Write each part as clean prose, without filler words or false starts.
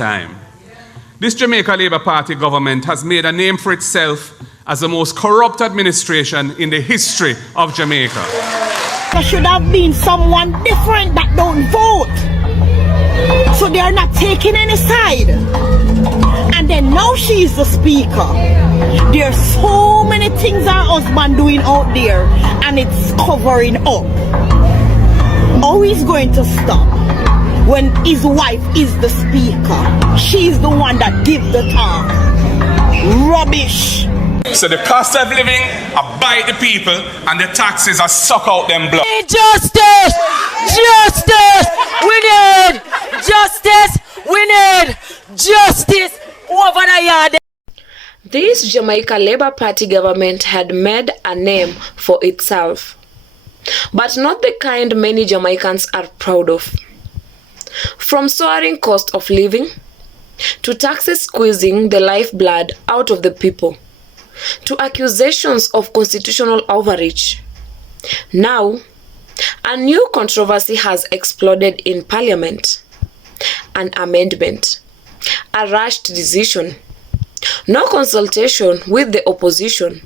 time. This Jamaica Labour Party government has made a name for itself as the most corrupt administration in the history of Jamaica. There should have been someone different that don't vote. So they are not taking any side. And then now she is the speaker. There are so many things her husband doing out there and it's covering up. How is going to stop when his wife is the speaker? She's the one that gives the talk. Rubbish. So the cost of living are bite the people and the taxes are suck out them blood. Justice! Justice! We need justice! We need justice over the yard. This Jamaica Labour Party government had made a name for itself, but not the kind many Jamaicans are proud of. From soaring cost of living to taxes squeezing the lifeblood out of the people, to accusations of constitutional overreach. Now, a new controversy has exploded in Parliament. An amendment, a rushed decision, no consultation with the opposition,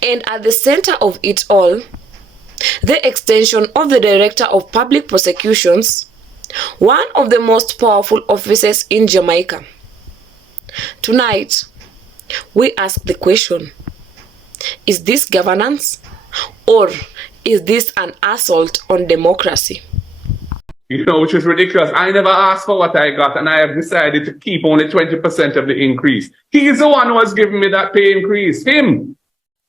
and at the center of it all, the extension of the Director of Public Prosecutions, one of the most powerful offices in Jamaica. Tonight, we ask the question, is this governance or is this an assault on democracy? You know, which is ridiculous. I never asked for what I got and I have decided to keep only 20% of the increase. He is the one who has given me that pay increase, him.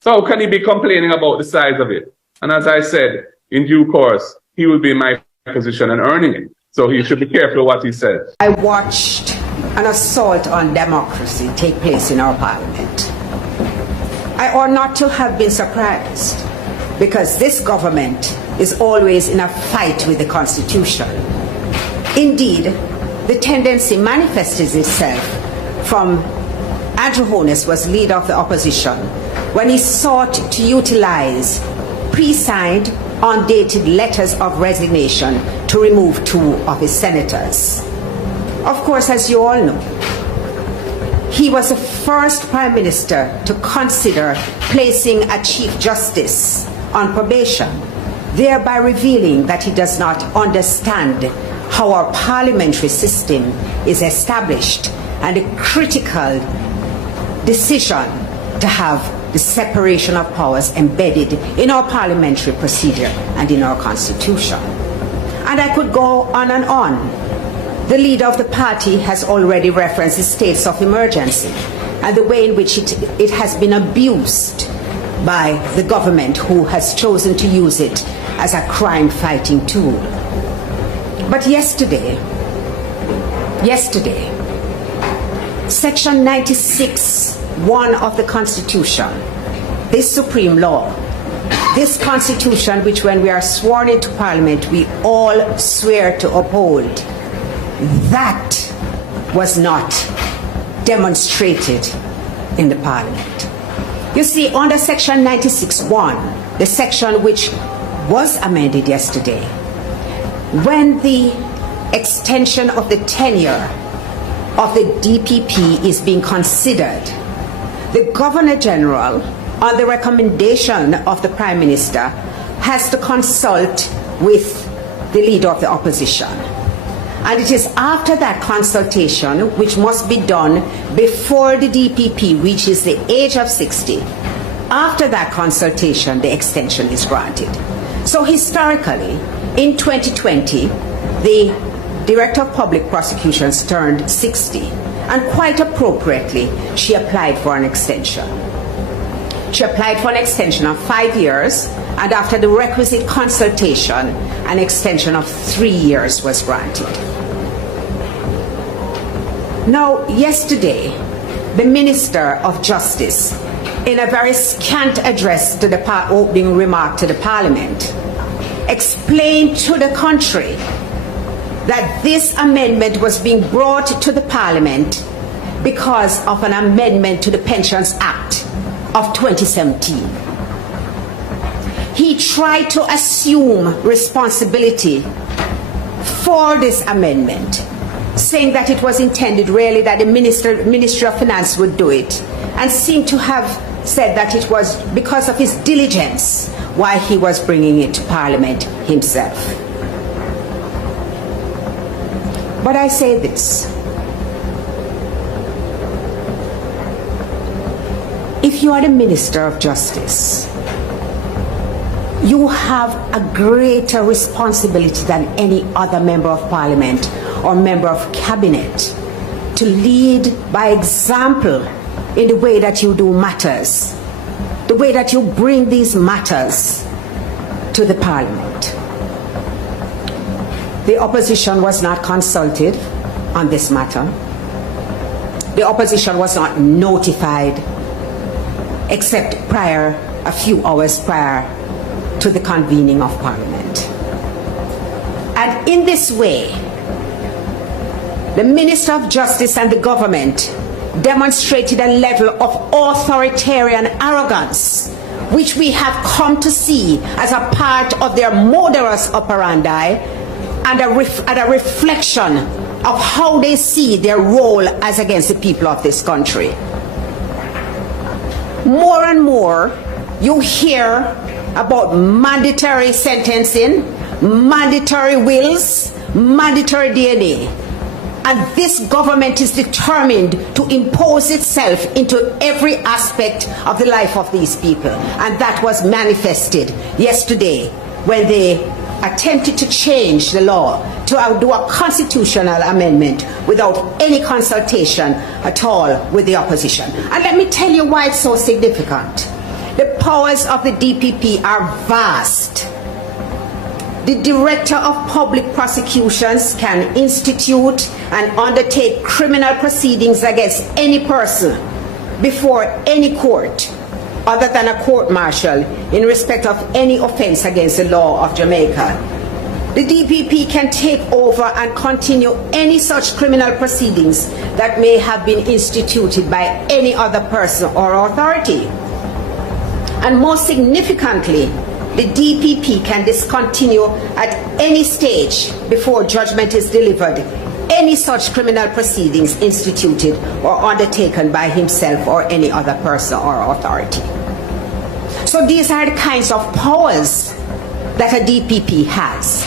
So how can he be complaining about the size of it? And as I said, in due course, he will be in my position and earning it. So he should be careful what he says. I watched an assault on democracy take place in our parliament. I ought not to have been surprised because this government is always in a fight with the Constitution. Indeed, the tendency manifested itself from Andrew Holness was leader of the opposition when he sought to utilize pre-signed, undated letters of resignation to remove 2 of his senators. Of course, as you all know, he was the first Prime Minister to consider placing a Chief Justice on probation, thereby revealing that he does not understand how our parliamentary system is established and the critical decision to have the separation of powers embedded in our parliamentary procedure and in our Constitution. And I could go on and on. The leader of the party has already referenced the states of emergency and the way in which it has been abused by the government who has chosen to use it as a crime-fighting tool. But yesterday, Section 96(1) of the Constitution, this supreme law, this Constitution which when we are sworn into Parliament we all swear to uphold, that was not demonstrated in the Parliament. You see, under Section 96(1), the section which was amended yesterday, when the extension of the tenure of the DPP is being considered, the Governor General, on the recommendation of the Prime Minister, has to consult with the leader of the opposition. And it is after that consultation, which must be done before the DPP reaches the age of 60, after that consultation, the extension is granted. So historically, in 2020, the Director of Public Prosecutions turned 60, and quite appropriately, she applied for an extension. She applied for an extension of 5 years, and after the requisite consultation, an extension of 3 years was granted. Now, yesterday, the Minister of Justice, in a very scant address to the opening remark to the Parliament, explained to the country that this amendment was being brought to the Parliament because of an amendment to the Pensions Act of 2017. He tried to assume responsibility for this amendment saying that it was intended really that the Ministry of Finance would do it, and seemed to have said that it was because of his diligence why he was bringing it to Parliament himself. But I say this: if you are the Minister of Justice, you have a greater responsibility than any other member of Parliament or member of Cabinet to lead by example in the way that you do matters, the way that you bring these matters to the Parliament. The opposition was not consulted on this matter. The opposition was not notified except a few hours prior to the convening of Parliament. And in this way, the Minister of Justice and the government demonstrated a level of authoritarian arrogance, which we have come to see as a part of their modus operandi and a reflection of how they see their role as against the people of this country. More and more, you hear about mandatory sentencing, mandatory wills, mandatory DNA. And this government is determined to impose itself into every aspect of the life of these people. And that was manifested yesterday when they attempted to change the law to do a constitutional amendment without any consultation at all with the opposition. And let me tell you why it's so significant. The powers of the DPP are vast. The Director of Public Prosecutions can institute and undertake criminal proceedings against any person before any court other than a court-martial in respect of any offense against the law of Jamaica. The DPP can take over and continue any such criminal proceedings that may have been instituted by any other person or authority. And most significantly, the DPP can discontinue at any stage before judgment is delivered any such criminal proceedings instituted or undertaken by himself or any other person or authority. So these are the kinds of powers that a DPP has.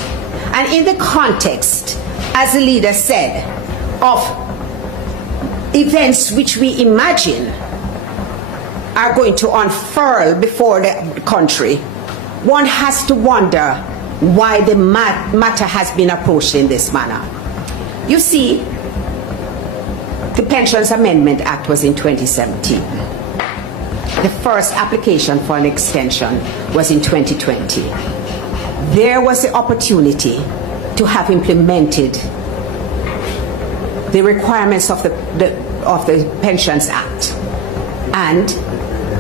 And in the context, as the leader said, of events which we imagine are going to unfurl before the country, one has to wonder why the matter has been approached in this manner. You see, the Pensions Amendment Act was in 2017. The first application for an extension was in 2020. There was the opportunity to have implemented the requirements of the Pensions Act, and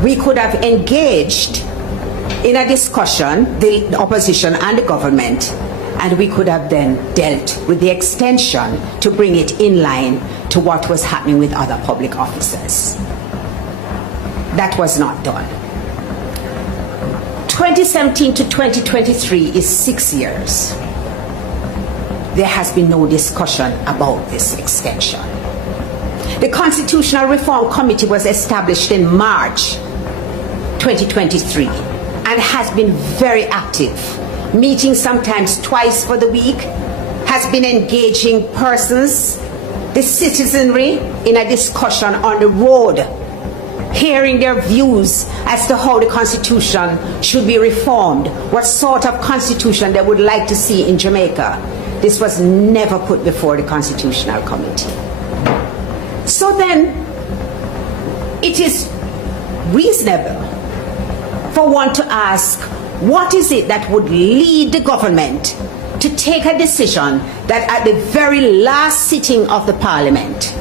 we could have engaged in a discussion, the opposition and the government, and we could have then dealt with the extension to bring it in line to what was happening with other public officers. That was not done. 2017 to 2023 is 6 years. There has been no discussion about this extension. The Constitutional Reform Committee was established in March 2023 and has been very active, meeting sometimes twice for the week, has been engaging persons, the citizenry, in a discussion on the road, hearing their views as to how the Constitution should be reformed, what sort of Constitution they would like to see in Jamaica. This was never put before the Constitutional Committee. So then, it is reasonable for one to ask, what is it that would lead the government to take a decision that at the very last sitting of the Parliament,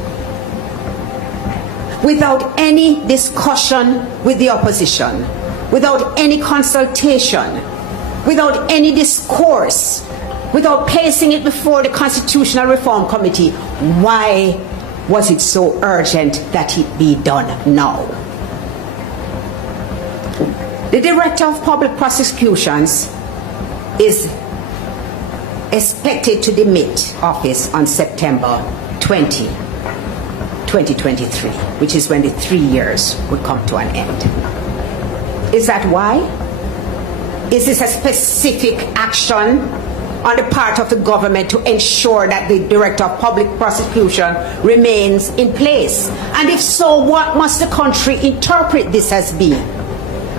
without any discussion with the opposition, without any consultation, without any discourse, without placing it before the Constitutional Reform Committee, why was it so urgent that it be done now? The Director of Public Prosecutions is expected to demit office on September 20, 2023, which is when the 3 years would come to an end. Is that why? Is this a specific action on the part of the government to ensure that the Director of Public Prosecution remains in place? And if so, what must the country interpret this as being?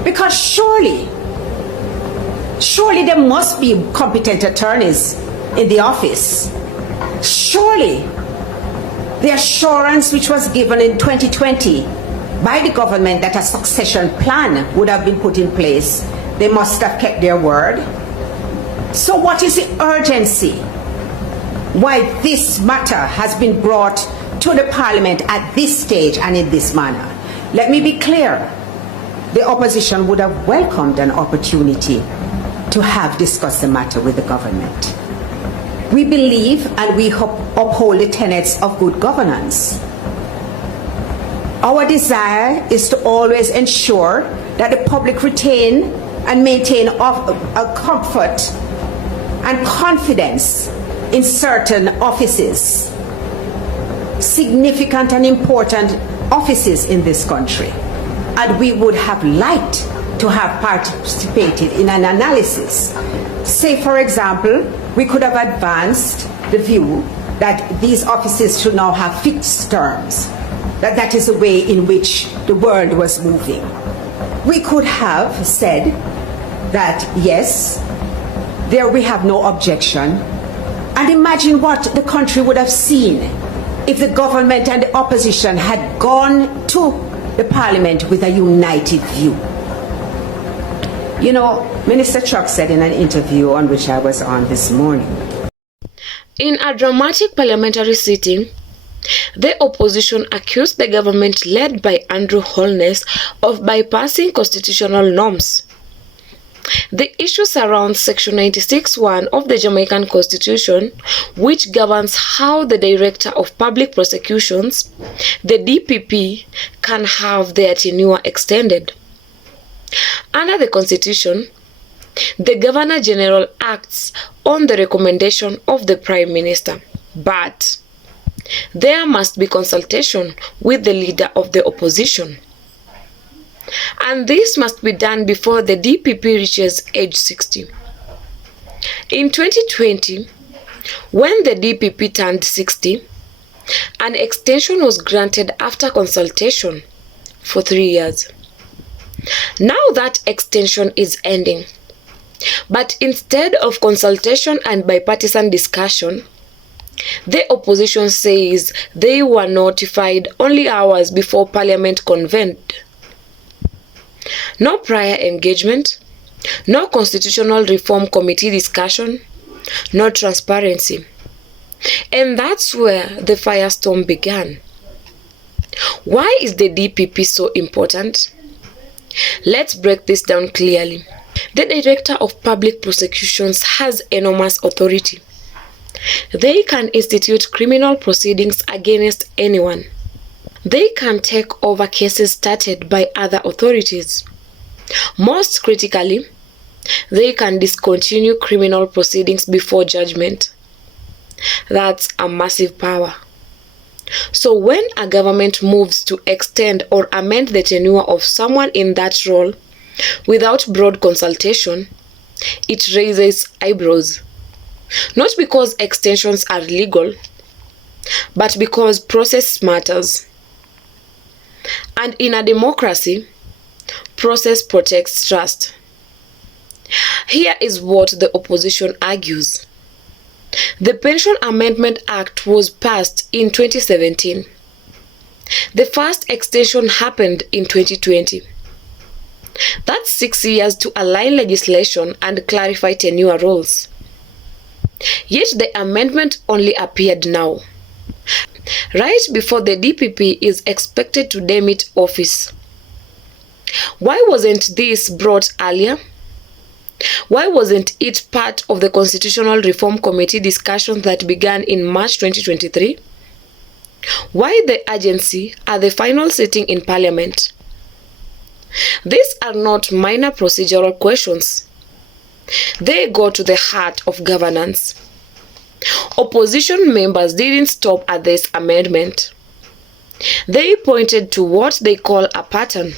Because surely there must be competent attorneys in the office. Surely the assurance which was given in 2020 by the government that a succession plan would have been put in place, they must have kept their word. So what is the urgency? Why this matter has been brought to the Parliament at this stage and in this manner? Let me be clear. The opposition would have welcomed an opportunity to have discussed the matter with the government. We believe and we uphold the tenets of good governance. Our desire is to always ensure that the public retain and maintain a comfort and confidence in certain offices, significant and important offices in this country. And we would have liked to have participated in an analysis. Say, for example, we could have advanced the view that these offices should now have fixed terms, that is the way in which the world was moving. We could have said that, yes, there we have no objection. And imagine what the country would have seen if the government and the opposition had gone to the Parliament with a united view. You know, Minister Chuck said in an interview on which I was on this morning. In a dramatic parliamentary sitting, the opposition accused the government led by Andrew Holness of bypassing constitutional norms. The issue surrounds Section 96(1) of the Jamaican Constitution, which governs how the Director of Public Prosecutions, the DPP, can have their tenure extended. Under the Constitution, the Governor General acts on the recommendation of the Prime Minister, but there must be consultation with the leader of the opposition. And this must be done before the DPP reaches age 60. In 2020, when the DPP turned 60, an extension was granted after consultation for 3 years. Now that extension is ending, but instead of consultation and bipartisan discussion, the opposition says they were notified only hours before Parliament convened. No prior engagement, no constitutional reform committee discussion, no transparency. And that's where the firestorm began. Why is the DPP so important? Let's break this down clearly. The Director of Public Prosecutions has enormous authority. They can institute criminal proceedings against anyone. They can take over cases started by other authorities. Most critically, they can discontinue criminal proceedings before judgment. That's a massive power. So when a government moves to extend or amend the tenure of someone in that role without broad consultation, it raises eyebrows. Not because extensions are legal, but because process matters. And in a democracy, process protects trust. Here is what the opposition argues. The Pension Amendment Act was passed in 2017. The first extension happened in 2020. That's 6 years to align legislation and clarify tenure rules. Yet the amendment only appeared now, right before the DPP is expected to demit office. Why wasn't this brought earlier? Why wasn't it part of the Constitutional Reform Committee discussions that began in March 2023? Why the urgency at the final sitting in Parliament? These are not minor procedural questions. They go to the heart of governance. Opposition members didn't stop at this amendment. They pointed to what they call a pattern.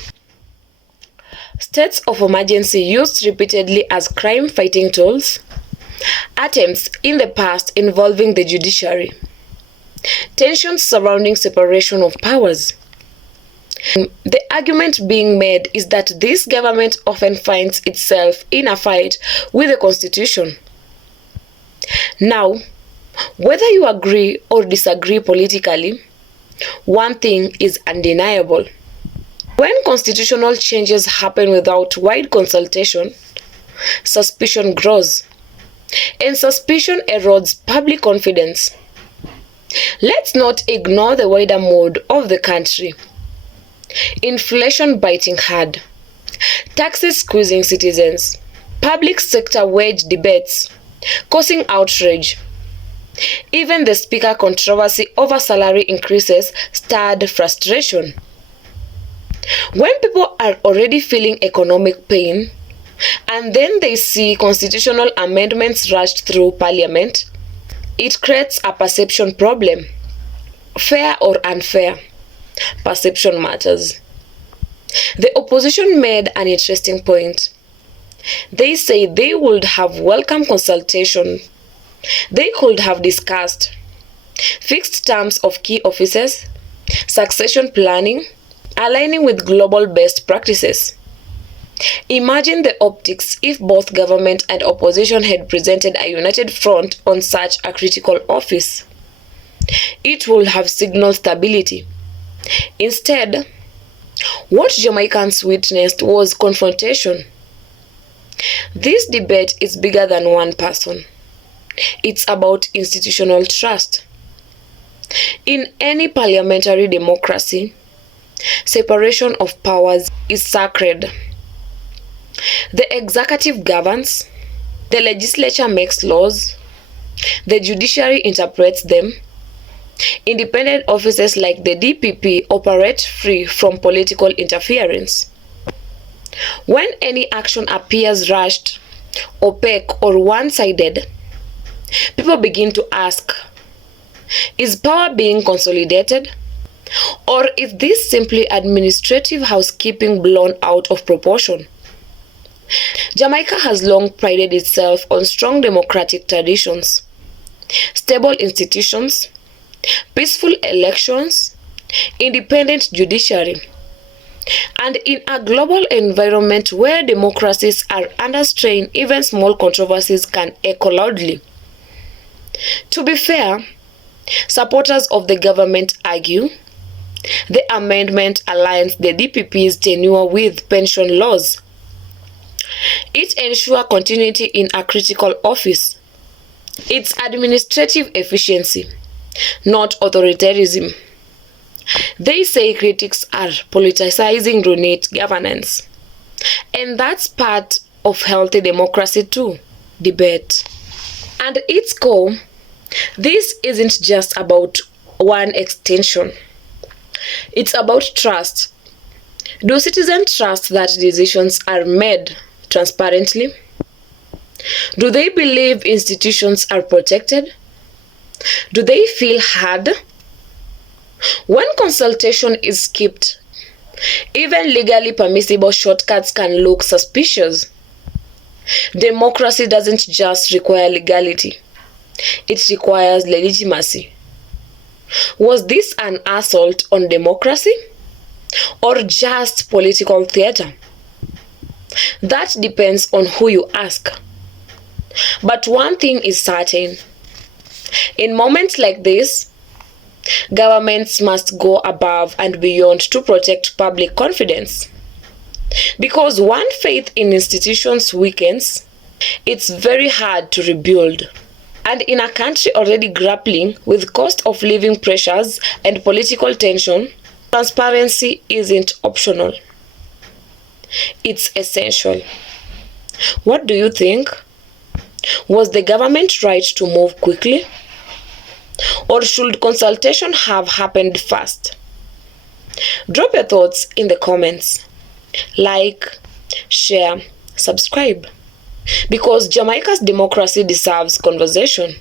States of emergency used repeatedly as crime-fighting tools, attempts in the past involving the judiciary, tensions surrounding separation of powers. The argument being made is that this government often finds itself in a fight with the Constitution. Now, whether you agree or disagree politically, one thing is undeniable. When constitutional changes happen without wide consultation, suspicion grows, and suspicion erodes public confidence. Let's not ignore the wider mood of the country. Inflation biting hard, taxes squeezing citizens, public sector wage debates causing outrage. Even the speaker controversy over salary increases stirred frustration. When people are already feeling economic pain, and then they see constitutional amendments rushed through parliament, it creates a perception problem. Fair or unfair, perception matters. The opposition made an interesting point. They say they would have welcomed consultation. They could have discussed fixed terms of key offices, succession planning, aligning with global best practices. Imagine the optics if both government and opposition had presented a united front on such a critical office. It would have signaled stability. Instead, what Jamaicans witnessed was confrontation. This debate is bigger than one person. It's about institutional trust. In any parliamentary democracy, separation of powers is sacred. The executive governs, the legislature makes laws, the judiciary interprets them. Independent offices like the DPP operate free from political interference. When any action appears rushed, opaque, or one-sided, people begin to ask, is power being consolidated? Or is this simply administrative housekeeping blown out of proportion? Jamaica has long prided itself on strong democratic traditions, stable institutions, peaceful elections, independent judiciary. And in a global environment where democracies are under strain, even small controversies can echo loudly. To be fair, supporters of the government argue the amendment aligns the DPP's tenure with pension laws. It ensures continuity in a critical office. It's administrative efficiency, not authoritarianism. They say critics are politicizing ornate governance. And that's part of healthy democracy too, debate. And at its core, this isn't just about one extension. It's about trust. Do citizens trust that decisions are made transparently? Do they believe institutions are protected? Do they feel heard? When consultation is skipped, even legally permissible shortcuts can look suspicious. Democracy doesn't just require legality. It requires legitimacy. Was this an assault on democracy or just political theater? That depends on who you ask. But one thing is certain. In moments like this, governments must go above and beyond to protect public confidence. Because once faith in institutions weakens, it's very hard to rebuild. And in a country already grappling with cost of living pressures and political tension, transparency isn't optional. It's essential. What do you think? Was the government right to move quickly? Or should consultation have happened first? Drop your thoughts in the comments. Like, share, subscribe. Because Jamaica's democracy deserves conversation.